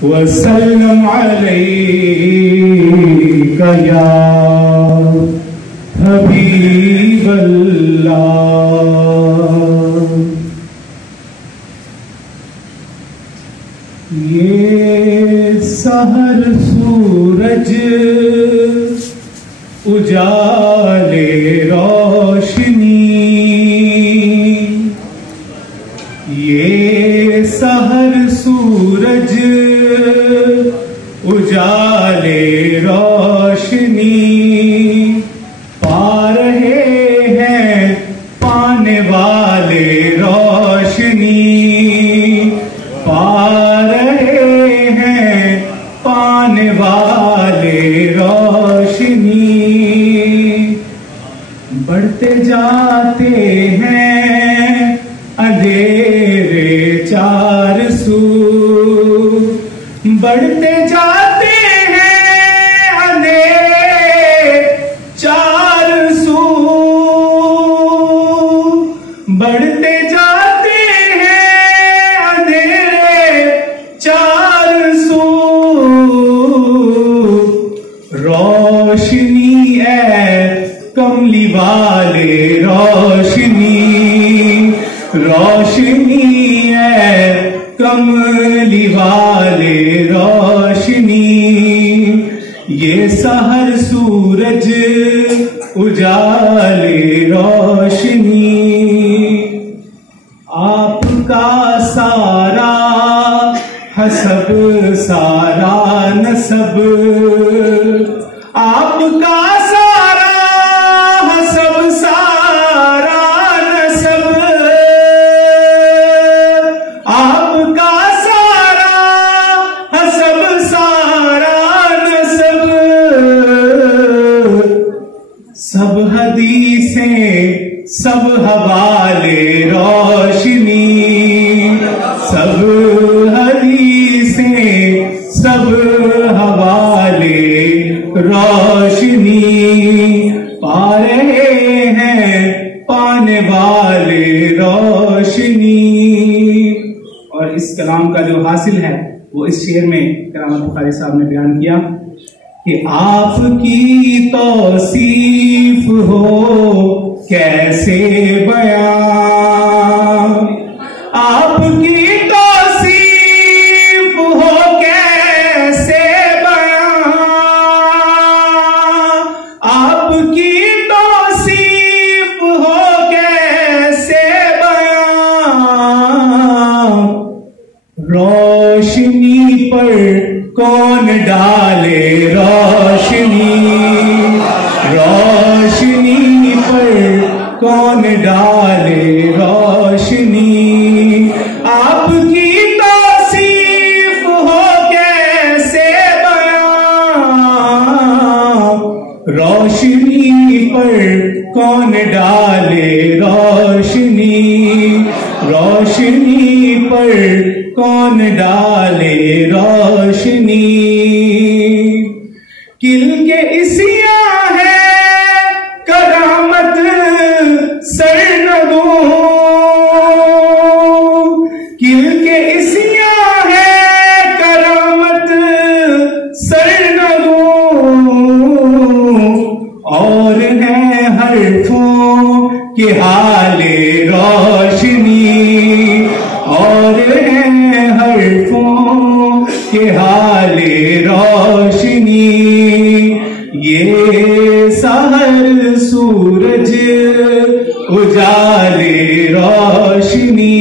वसल्लम अलैका या हबीबल्लाह। ये सहर सूरज उजाले रोशनी, ये सहर सूरज उजाले रोशनी, पा रहे हैं पाने वाले रोशनी, पा रहे हैं पाने वाले रोशनी। बढ़ते जाते हैं अंधेरे चार सू, बढ़ते जाते हैं अंधेरे चार सू, बढ़ते जाते हैं अंधेरे चार सू। रोशनी है कमली वाले रोशनी, रोशनी है कमली वाले रोशनी, ये सहर सूरज उजाले रोशनी। आपका सारा हसब सारा नसब, आपका सारा हसब सारा नसब, आपका सारा हसब सारा नसब, सब हदीसें सब हवाले रोशनी, सब हदीसें सब हवाले रोशनी, पा रहे हैं पाने वाले रोशनी। और इस कलाम का जो हासिल है वो इस शेर में करामत बुखारी साहब ने बयान किया कि आपकी तौसीफ हो कैसे बयां, आपकी तौसीफ हो कैसे बयां, आपकी तौसीफ हो कैसे बयां। रोशनी पर कौन डाले रोशनी, रोशनी पर कौन डाले रोशनी, आपकी तौसीफ हो कैसे बयां। रोशनी पर कौन डाले रोशनी, रोशनी पर कौन डाले रोशनी। किल के इसिया है करामत सर न दूं, किल के इसिया है करामत सर न दूं। और है हरफों के हाले रोशनी, और है हरफों के हाले रोशनी, ये सहर सूरज उजाले रोशनी,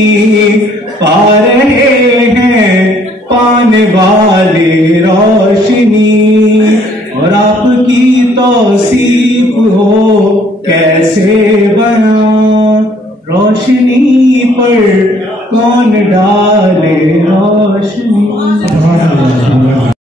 पा रहे हैं पाने वाले रोशनी। और आपकी तौसीफ हो कैसे बयां, रोशनी पर कौन डाले रोशनी।